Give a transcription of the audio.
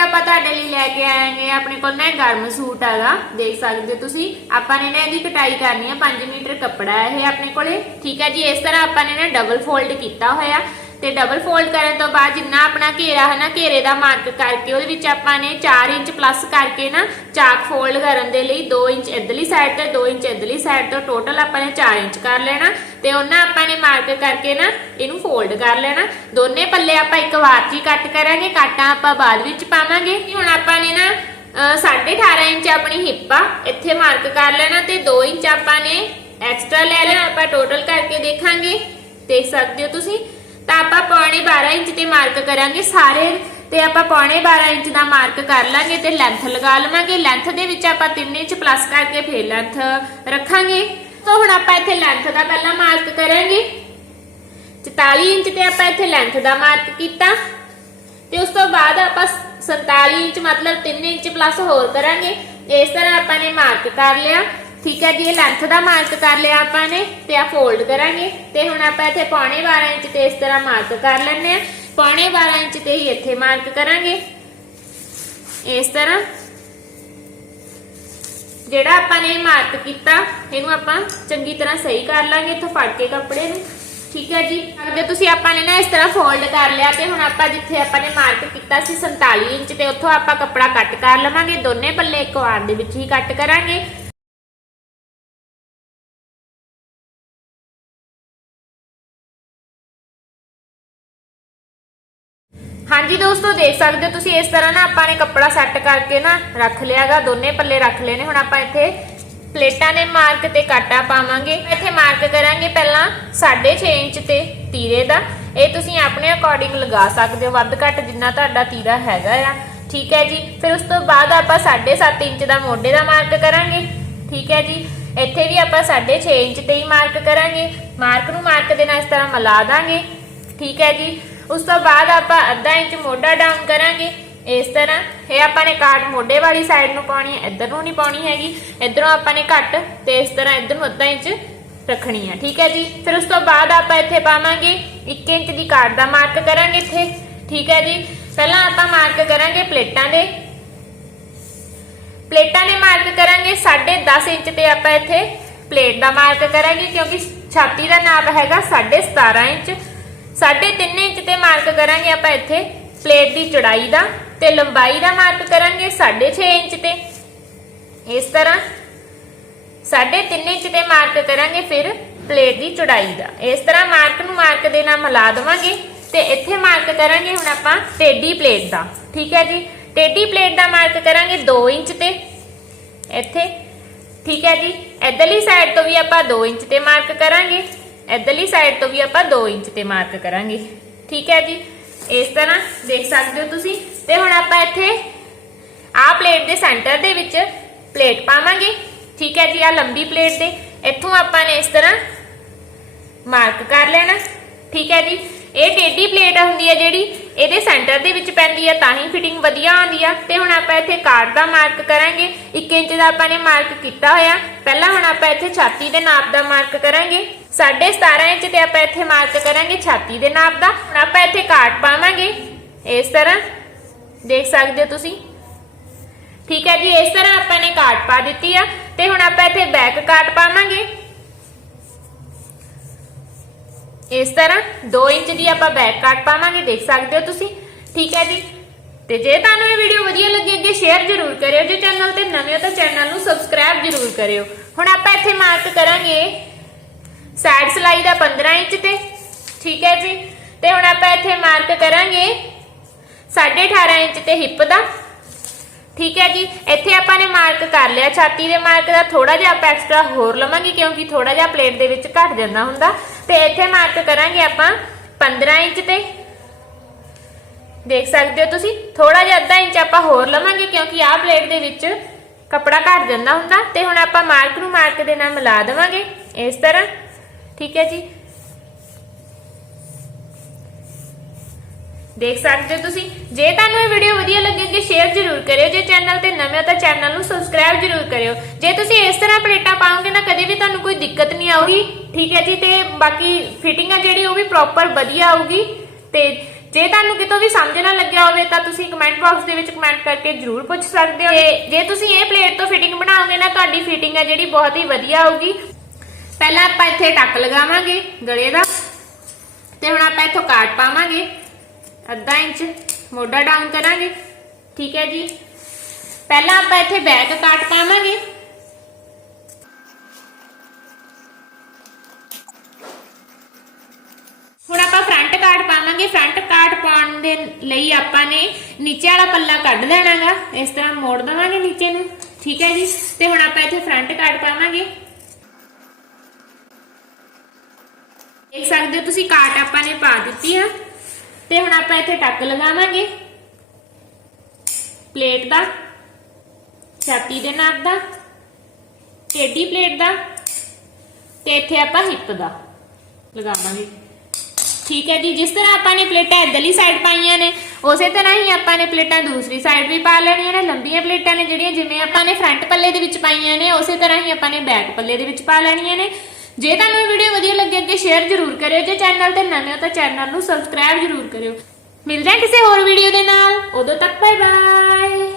ਆਪਾਂ ਤੁਹਾਡੇ ਲਈ ਲੈ ਕੇ ਆਏਗੇ ਆਪਣੇ ਕੋਲ ਨਾ ਗਰਮ ਸੂਟ ਹੈਗਾ, ਦੇਖ ਸਕਦੇ ਹੋ ਤੁਸੀਂ। ਆਪਾਂ ਨੇ ਨਾ ਇਹਦੀ ਕਟਾਈ ਕਰਨੀ ਹੈ 5 ਮੀਟਰ ਕੱਪੜਾ ਹੈ ਇਹ ਆਪਣੇ ਕੋਲੇ। ਠੀਕ ਹੈ ਜੀ, ਇਸ ਤਰ੍ਹਾਂ ਆਪਾਂ ਨੇ ਨਾ ਡਬਲ ਫੋਲਡ ਕੀਤਾ ਹੋਇਆ। ਤੇ ਡਬਲ ਫੋਲਡ ਕਰਨ ਤੋਂ ਬਾਅਦ ਜਿੰਨਾ ਆਪਣਾ ਘੇਰਾ ਹੈ ਨਾ ਘੇਰੇ ਦਾ ਮਾਰਕ ਕਰਕੇ ਉਹਦੇ ਵਿੱਚ ਆਪਾਂ ਨੇ 4 ਇੰਚ ਪਲੱਸ ਕਰਕੇ ਨਾ ਚਾਕ ਫੋਲਡ ਕਰਨ ਦੇ ਲਈ 2 ਇੰਚ ਇਧਰਲੀ ਸਾਈਡ ਤੇ 2 ਇੰਚ ਇਧਰਲੀ ਸਾਈਡ ਤੋਂ ਟੋਟਲ ਆਪਾਂ ਨੇ 4 ਇੰਚ ਕਰ ਲੈਣਾ ਤੇ ਉਹਨਾਂ ਆਪਾਂ ਨੇ ਮਾਰਕ ਕਰਕੇ ਨਾ ਇਹਨੂੰ ਫੋਲਡ ਕਰ ਲੈਣਾ। ਦੋਨੇ ਪੱਲੇ ਆਪਾਂ ਇੱਕ ਵਾਰ 'ਚ ਹੀ ਕੱਟ ਕਰਾਂਗੇ ਕਾਟਾਂ ਆਪਾਂ ਬਾਅਦ ਵਿੱਚ ਪਾਵਾਂਗੇ ਹੁਣ ਆਪਾਂ ਨੇ ਨਾ ਅਹ, 18.5 ਇੰਚ ਆਪਣੀ ਹਿੱਪ ਆ ਇੱਥੇ ਮਾਰਕ ਕਰ ਲੈਣਾ ਤੇ 2 ਇੰਚ ਆਪਾਂ ਨੇ ਐਕਸਟਰਾ ਲੈ ਲੈਣਾ ਆਪਾਂ ਟੋਟਲ ਕਰਕੇ ਦੇਖਾਂਗੇ। ਦੇਖ ਸਕਦੇ ਹੋ ਤੁਸੀਂ? ਤਾਂ ਆਪਾਂ ਪੌਣੇ 12 ਇੰਚ ਤੇ ਮਾਰਕ ਕਰਾਂਗੇ ਸਾਰੇ, ਤੇ ਆਪਾਂ ਪੌਣੇ 12 ਇੰਚ ਦਾ ਮਾਰਕ ਕਰ ਲਾਂਗੇ ਤੇ ਲੈਂਥ ਲਗਾ ਲਵਾਂਗੇ। ਲੈਂਥ ਦੇ ਵਿੱਚ ਆਪਾਂ 3 ਇੰਚ ਪਲੱਸ ਕਰਕੇ ਫੇਰ ਲੈਂਥ ਰੱਖਾਂਗੇ। ਤਾਂ ਹੁਣ ਆਪਾਂ ਇੱਥੇ ਲੈਂਥ ਦਾ ਪਹਿਲਾਂ ਮਾਰਕ ਕਰਾਂਗੇ। 44 ਇੰਚ ਤੇ ਆਪਾਂ ਇੱਥੇ ਲੈਂਥ ਦਾ ਮਾਰਕ ਕੀਤਾ। ਤੇ ਉਸ ਤੋਂ ਬਾਅਦ ਆਪਾਂ 47 ਇੰਚ ਮਤਲਬ 3 ਇੰਚ ਪਲੱਸ ਹੋਰ ਕਰਾਂਗੇ। ਇਸ ਤਰ੍ਹਾਂ ਆਪਾਂ ਨੇ ਮਾਰਕ ਕਰ ਲਿਆ। ਠੀਕ ਹੈ ਜੀ, ਇਹ ਲੈਂਥ ਦਾ ਮਾਰਕ ਕਰ ਲਿਆ ਆਪਾਂ ਨੇ ਤੇ ਆ ਫੋਲਡ ਕਰਾਂਗੇ ਤੇ ਹੁਣ ਆਪਾਂ ਇੱਥੇ ਪੌਣੇ 12 ਇੰਚ ਤੇ ਇਸ ਤਰ੍ਹਾਂ ਮਾਰਕ ਕਰ ਲੈਣੇ ਆ ਪੌਣੇ 12 ਇੰਚ ਤੇ ਹੀ ਇੱਥੇ ਮਾਰਕ ਕਰਾਂਗੇ। ਇਸ ਤਰ੍ਹਾਂ ਜਿਹੜਾ ਆਪਾਂ ਨੇ ਮਾਰਕ ਕੀਤਾ, ਇਹਨੂੰ ਆਪਾਂ ਚੰਗੀ ਤਰ੍ਹਾਂ ਸਹੀ ਕਰ ਲਾਂਗੇ ਇੱਥੋਂ ਫੜ ਕੇ ਕੱਪੜੇ ਨੂੰ। ਠੀਕ ਹੈ ਜੀ, ਅਗਰ ਤੁਸੀਂ ਆਪਾਂ ਨੇ ਨਾ ਇਸ ਤਰ੍ਹਾਂ ਫੋਲਡ ਕਰ ਲਿਆ ਤੇ ਹੁਣ ਆਪਾਂ ਜਿੱਥੇ ਆਪਾਂ ਨੇ ਮਾਰਕ ਕੀਤਾ ਸੀ 47 ਇੰਚ ਤੇ ਉੱਥੋਂ ਆਪਾਂ ਕੱਪੜਾ ਕੱਟ ਕਰ ਲਵਾਂਗੇ। ਦੋਨੇ ਪੱਲੇ ਇੱਕ ਵਾਰ ਦੇ ਵਿੱਚ ਹੀ ਕੱਟ ਕਰਾਂਗੇ। ਹਾਂਜੀ ਦੋਸਤੋ, ਦੇਖ ਸਕਦੇ ਹੋ ਤੁਸੀਂ ਇਸ ਤਰ੍ਹਾਂ ਨਾ ਆਪਾਂ ਨੇ ਕੱਪੜਾ ਸੈੱਟ ਕਰਕੇ ਨਾ ਰੱਖ ਲਿਆਗਾ ਦੋਨੇ ਪੱਲੇ ਰੱਖ ਲਏ ਨੇ। ਹੁਣ ਆਪਾਂ ਇੱਥੇ ਪਲੇਟਾਂ ਦੇ ਮਾਰਕ ਤੇ ਕਾਟਾ ਪਾਵਾਂਗੇ। ਇੱਥੇ ਮਾਰਕ ਕਰਾਂਗੇ ਪਹਿਲਾਂ 6.5 ਇੰਚ ਤੇ ਤੀਰੇ ਦਾ। ਇਹ ਤੁਸੀਂ ਆਪਣੇ ਅਕੋਰਡਿੰਗ ਲਗਾ ਸਕਦੇ ਹੋ। ਵੱਧ ਘੱਟ ਜਿੰਨਾ ਤੁਹਾਡਾ ਤੀਰਾ ਹੈਗਾ ਆ। ਠੀਕ ਹੈ ਜੀ? ਫਿਰ ਉਸ ਤੋਂ ਬਾਅਦ ਆਪਾਂ 7.5 ਇੰਚ ਦਾ ਮੋਢੇ ਦਾ ਮਾਰਕ ਕਰਾਂਗੇ। ਠੀਕ ਹੈ ਜੀ? ਇੱਥੇ ਵੀ ਆਪਾਂ 6.5 ਇੰਚ ਤੇ ਹੀ ਮਾਰਕ ਕਰਾਂਗੇ। ਮਾਰਕ ਨੂੰ ਮਾਰਕ ਦੇ ਨਾਲ ਇਸ ਤਰ੍ਹਾਂ ਮਿਲਾ ਦਾਂਗੇ। ਠੀਕ ਹੈ ਜੀ? ਉਸ ਤੋਂ ਬਾਅਦ ਆਪਾਂ ਅੱਧਾ ਇੰਚ ਮੋਢਾ ਡਾਊਨ ਕਰਾਂਗੇ। ਇਸ ਤਰ੍ਹਾਂ ਇਹ ਆਪਾਂ ਨੇ ਕਾਟ ਮੋਢੇ ਵਾਲੀ ਸਾਈਡ ਨੂੰ ਪਾਉਣੀ ਹੈ, ਇੱਧਰ ਨੂੰ ਨਹੀਂ ਪਾਉਣੀ ਹੈਗੀ। ਇੱਧਰੋਂ ਆਪਾਂ ਨੇ ਘੱਟ ਤੇ ਇਸ ਤਰ੍ਹਾਂ ਇੱਧਰ ਨੂੰ ਅੱਧਾ ਇੰਚ ਰੱਖਣੀ ਹੈ, ਠੀਕ ਹੈ ਜੀ? ਫਿਰ ਉਸ ਤੋਂ ਬਾਅਦ ਆਪਾਂ ਇੱਥੇ ਪਾਵਾਂਗੇ 1 ਇੰਚ ਦੀ ਕਾਟ ਦਾ ਮਾਰਕ ਕਰਾਂਗੇ ਇੱਥੇ, ਠੀਕ ਹੈ ਜੀ? ਪਹਿਲਾਂ ਆਪਾਂ ਮਾਰਕ ਕਰਾਂਗੇ ਪਲੇਟਾਂ ਦੇ। ਪਲੇਟਾਂ ਦੇ ਮਾਰਕ ਕਰਾਂਗੇ 10.5 ਇੰਚ ਤੇ ਆਪਾਂ ਇੱਥੇ ਪਲੇਟ ਦਾ ਮਾਰਕ ਕਰਾਂਗੇ, ਕਿਉਂਕਿ ਛਾਤੀ ਦਾ ਨਾਪ ਹੈਗਾ 17.5 ਇੰਚ। 3.5 ਇੰਚ ਤੇ ਮਾਰਕ ਕਰਾਂਗੇ ਆਪਾਂ ਇੱਥੇ, ਪਲੇਟ ਦੀ ਚੌੜਾਈ ਦਾ ਤੇ ਲੰਬਾਈ ਦਾ ਮਾਰਕ ਕਰਾਂਗੇ 6.5 ਇੰਚ ਤੇ। ਇਸ ਤਰ੍ਹਾਂ 3.5 ਇੰਚ ਤੇ ਮਾਰਕ ਕਰਾਂਗੇ ਫਿਰ ਪਲੇਟ ਦੀ ਚੌੜਾਈ ਦਾ। ਇਸ ਤਰ੍ਹਾਂ ਮਾਰਕ ਨੂੰ ਮਾਰਕ ਦੇ ਨਾਲ ਮਿਲਾ ਦੇਵਾਂਗੇ ਤੇ ਇੱਥੇ ਮਾਰਕ ਕਰਾਂਗੇ ਹੁਣ ਆਪਾਂ ਟੇਢੀ ਪਲੇਟ ਦਾ। ਠੀਕ ਹੈ ਜੀ? ਟੇਢੀ ਪਲੇਟ ਦਾ ਮਾਰਕ ਕਰਾਂਗੇ 2 ਇੰਚ ਤੇ। ਇੱਥੇ, ਠੀਕ ਹੈ ਜੀ? ਇਧਰਲੀ ਸਾਈਡ ਤੋਂ ਵੀ ਆਪਾਂ 2 ਇੰਚ ਤੇ ਮਾਰਕ ਕਰਾਂਗੇ। ਇਧਰਲੀ ਸਾਈਡ ਤੋਂ ਵੀ ਆਪਾਂ 2 ਇੰਚ ਤੇ ਮਾਰਕ ਕਰਾਂਗੇ। ਠੀਕ ਹੈ ਜੀ? ਇਸ ਤਰ੍ਹਾਂ ਦੇਖ ਸਕਦੇ ਹੋ ਤੁਸੀਂ। ਤੇ ਹੁਣ ਆਪਾਂ ਇੱਥੇ ਆਹ ਪਲੇਟ ਦੇ ਸੈਂਟਰ ਦੇ ਵਿੱਚ ਪਲੇਟ ਪਾਵਾਂਗੇ। ਠੀਕ ਹੈ ਜੀ? ਆ ਲੰਬੀ ਪਲੇਟ ਦੇ। ਇੱਥੋਂ ਆਪਾਂ ਨੇ ਇਸ ਤਰ੍ਹਾਂ ਮਾਰਕ ਕਰ ਲੈਣਾ। ਠੀਕ ਹੈ ਜੀ? ਇਹ ਟੇਢੀ ਪਲੇਟ ਹੁੰਦੀ ਹੈ ਜਿਹੜੀ ਇਹਦੇ ਸੈਂਟਰ ਦੇ ਵਿੱਚ ਪੈਂਦੀ ਹੈ, ਤਾਂ ਹੀ ਫਿਟਿੰਗ ਵਧੀਆ ਆਉਂਦੀ ਆ। ਤੇ ਹੁਣ ਆਪਾਂ ਇੱਥੇ ਕਾਰਡ ਦਾ ਮਾਰਕ ਕਰਾਂਗੇ। 1 ਇੰਚ ਦਾ ਆਪਾਂ ਨੇ ਮਾਰਕ ਕੀਤਾ ਹੋਇਆ। ਪਹਿਲਾਂ ਹੁਣ ਆਪਾਂ ਇੱਥੇ ਛਾਤੀ ਦੇ ਨਾਪ ਦਾ ਮਾਰਕ ਕਰਾਂਗੇ। 17.5 ਇੰਚ ਤੇ ਆਪਾਂ ਇੱਥੇ ਮਾਰਕ ਕਰਾਂਗੇ ਛਾਤੀ ਦੇ ਨਾਪ ਦਾ। ਹੁਣ ਆਪਾਂ ਇੱਥੇ ਕਾਟ ਪਾਵਾਂਗੇ। ਇਸ ਤਰ੍ਹਾਂ ਦੇਖ ਸਕਦੇ ਹੋ ਤੁਸੀਂ। ਠੀਕ ਹੈ ਜੀ, ਇਸ ਤਰ੍ਹਾਂ ਆਪਾਂ ਨੇ ਕਾਟ ਪਾ ਦਿੱਤੀ ਆ। ਤੇ ਹੁਣ ਆਪਾਂ ਇੱਥੇ ਬੈਕ ਕਾਟ ਪਾਵਾਂਗੇ। ਇਸ ਤਰ੍ਹਾਂ 2 ਇੰਚ ਦੀ ਆਪਾਂ ਬੈਕ ਕਾਟ ਪਾਵਾਂਗੇ, ਦੇਖ ਸਕਦੇ ਹੋ ਤੁਸੀਂ। ਠੀਕ ਹੈ ਜੀ। ਤੇ ਜੇ ਤੁਹਾਨੂੰ ਇਹ ਵੀਡੀਓ ਵਧੀਆ ਲੱਗੀ ਅੱਗੇ ਸ਼ੇਅਰ ਜ਼ਰੂਰ ਕਰਿਓ ਜੇ ਚੈਨਲ ਤੇ। ਨਵੇਂ ਹੋ ਤਾਂ ਚੈਨਲ ਨੂੰ ਸਬਸਕ੍ਰਾਈਬ ਜ਼ਰੂਰ ਕਰਿਓ। ਹੁਣ ਆਪਾਂ ਇੱਥੇ ਮਾਰਕ ਕਰਾਂਗੇ। ਸਾਈਡ ਸਲਾਈ ਦਾ 15 ਇੰਚ ਤੇ, ਠੀਕ ਹੈ ਜੀ। ਤੇ ਹੁਣ ਆਪਾਂ ਇੱਥੇ ਮਾਰਕ ਕਰਾਂਗੇ 18.5 ਇੰਚ ਤੇ ਹਿੱਪ ਦਾ, ਠੀਕ ਹੈ ਜੀ। ਇੱਥੇ ਆਪਾਂ ਨੇ ਮਾਰਕ ਕਰ ਲਿਆ, ਛਾਤੀ ਦੇ ਮਾਰਕ ਦਾ ਥੋੜਾ ਜਿਹਾ ਆਪਾਂ ਐਕਸਟਰਾ ਹੋਰ ਲਵਾਂਗੇ, ਕਿਉਂਕਿ ਥੋੜਾ ਜਿਹਾ ਪਲੇਟ ਦੇ ਵਿੱਚ ਘਟ ਜਾਂਦਾ ਹੁੰਦਾ। ਤੇ ਇੱਥੇ ਮਾਰਕ ਕਰਾਂਗੇ ਆਪਾਂ 15 ਇੰਚ ਤੇ। ਦੇਖ ਸਕਦੇ ਹੋ ਤੁਸੀਂ ਥੋੜਾ ਜਿਹਾ ਅੱਧਾ ਇੰਚ ਆਪਾਂ ਹੋਰ ਲਵਾਂਗੇ, ਕਿਉਂਕਿ ਆਹ ਪਲੇਟ ਦੇ ਵਿੱਚ ਕੱਪੜਾ ਘਟ ਜਾਂਦਾ ਹੁੰਦਾ। ਤੇ ਹੁਣ ਆਪਾਂ ਮਾਰਕ ਨੂੰ ਮਾਰਕ ਦੇ ਨਾਲ ਮਿਲਾ ਦੇਵਾਂਗੇ, ਇਸ ਤਰ੍ਹਾਂ। ਠੀਕ ਹੈ ਜੀ। ਦੇਖ ਸਕਦੇ ਹੋ ਤੁਸੀਂ। ਜੇ ਤੁਹਾਨੂੰ ਇਹ ਵੀਡੀਓ ਵਧੀਆ ਲੱਗੇ ਤਾਂ ਸ਼ੇਅਰ ਜ਼ਰੂਰ ਕਰਿਓ। ਜੇ ਚੈਨਲ ਤੇ ਨਵੇਂ ਹੋ ਤਾਂ ਚੈਨਲ ਨੂੰ ਸਬਸਕ੍ਰਾਈਬ ਜ਼ਰੂਰ ਕਰਿਓ। ਜੇ ਤੁਸੀਂ ਇਸ ਤਰ੍ਹਾਂ ਪਲੇਟਾਂ ਪਾਓਗੇ ਨਾ, ਕਦੇ ਵੀ ਤੁਹਾਨੂੰ ਕੋਈ ਦਿੱਕਤ ਨਹੀਂ ਆਊਗੀ। ਠੀਕ ਹੈ ਜੀ, ਤੇ ਬਾਕੀ ਫਿਟਿੰਗ ਆ ਜਿਹੜੀ, ਉਹ ਵੀ ਪ੍ਰੋਪਰ ਵਧੀਆ ਆਊਗੀ। ਤੇ ਜੇ ਤੁਹਾਨੂੰ ਕਿਤੋਂ ਵੀ ਸਮਝ ਨਾ ਲੱਗਿਆ ਹੋਵੇ, ਤਾਂ ਤੁਸੀਂ ਕਮੈਂਟ ਬਾਕਸ ਦੇ ਵਿੱਚ ਕਮੈਂਟ ਕਰਕੇ ਜਰੂਰ ਪੁੱਛ ਸਕਦੇ ਹੋ। ਜੇ ਤੁਸੀਂ ਇਹ ਪਲੇਟ ਤੋਂ ਫਿਟਿੰਗ ਬਣਾਓਗੇ ਨਾ, ਤੁਹਾਡੀ ਫਿਟਿੰਗ ਆ ਜਿਹੜੀ ਬਹੁਤ ਹੀ ਵਧੀਆ ਆਊਗੀ। ਪਹਿਲਾਂ ਆਪਾਂ ਇੱਥੇ ਟੱਕ ਲਗਾਵਾਂਗੇ ਗਲੇ ਦਾ, ਤੇ ਹੁਣ ਆਪਾਂ ਇੱਥੋਂ ਕਾਟ ਪਾਵਾਂਗੇ। ਅੱਧਾ ਇੰਚ ਮੋਢਾ ਡਾਊਨ ਕਰਾਂਗੇ, ਠੀਕ ਹੈ ਜੀ? ਪਹਿਲਾਂ ਆਪਾਂ ਇੱਥੇ ਬੈਕ ਕਾਟ ਪਾਵਾਂਗੇ। ਹੁਣ ਆਪਾਂ ਫਰੰਟ ਕਾਟ ਪਾਵਾਂਗੇ। ਫਰੰਟ ਕਾਟ ਪਾਉਣ ਦੇ ਲਈ ਆਪਾਂ ਨੇ ਨੀਚੇ ਵਾਲਾ ਪੱਲਾ ਕੱਢ ਦੇਣਾਗਾ ਇਸ ਤਰ੍ਹਾਂ ਮੋੜ ਦੇਵਾਂਗੇ ਨੀਚੇ ਨੂੰ, ਠੀਕ ਹੈ ਜੀ? ਤੇ ਹੁਣ ਆਪਾਂ ਇੱਥੇ ਫਰੰਟ ਕਾਟ ਪਾਵਾਂਗੇ। ਦੇਖ ਸਕਦੇ ਹੋ ਤੁਸੀਂ ਕਾਟ ਆਪਾਂ ਨੇ ਪਾ ਦਿੱਤੀ ਆ। ਤੇ ਹੁਣ ਆਪਾਂ ਇੱਥੇ ਟੱਕ ਲਗਾਵਾਂਗੇ। ਪਲੇਟ ਦਾ ਛਾਤੀ ਦੇ ਨਾਪ ਦਾ ਟੇਢੀ ਪਲੇਟ ਦਾ ਤੇ ਇੱਥੇ ਆਪਾਂ ਹਿੱਪ ਦਾ ਲਗਾਵਾਂਗੇ। ਠੀਕ ਹੈ ਜੀ, ਜਿਸ ਤਰ੍ਹਾਂ ਆਪਾਂ ਨੇ ਪਲੇਟਾਂ ਇਧਰਲੀ ਸਾਈਡ ਪਾਈਆਂ ਨੇ, ਉਸੇ ਤਰ੍ਹਾਂ ਹੀ ਆਪਾਂ ਨੇ ਪਲੇਟਾਂ ਦੂਸਰੀ ਸਾਈਡ ਵੀ ਪਾ ਲੈਣੀਆਂ ਨੇ। ਲੰਬੀਆਂ ਪਲੇਟਾਂ ਨੇ ਜਿਹੜੀਆਂ ਜਿਵੇਂ ਆਪਾਂ ਨੇ ਫਰੰਟ ਪੱਲੇ ਦੇ ਵਿੱਚ ਪਾਈਆਂ ਨੇ, ਉਸੇ ਤਰ੍ਹਾਂ ਹੀ ਆਪਾਂ ਨੇ ਬੈਕ ਪੱਲੇ ਦੇ ਵਿੱਚ ਪਾ ਲੈਣੀਆਂ ਨੇ। ਜੇ ਤੁਹਾਨੂੰ ਇਹ ਵੀਡੀਓ ਵਧੀਆ ਲੱਗਿਆ ਤੇ ਸ਼ੇਅਰ ਜ਼ਰੂਰ ਕਰਿਓ। ਜੇ ਚੈਨਲ ਤੇ ਨਵੇਂ ਹੋ ਤਾਂ ਚੈਨਲ ਨੂੰ ਸਬਸਕ੍ਰਾਈਬ ਜ਼ਰੂਰ ਕਰਿਓ। ਮਿਲਦੇ ਹਾਂ ਕਿਸੇ ਹੋਰ ਵੀਡੀਓ ਦੇ ਨਾਲ। ਉਦੋਂ ਤੱਕ ਬਾਏ ਬਾਏ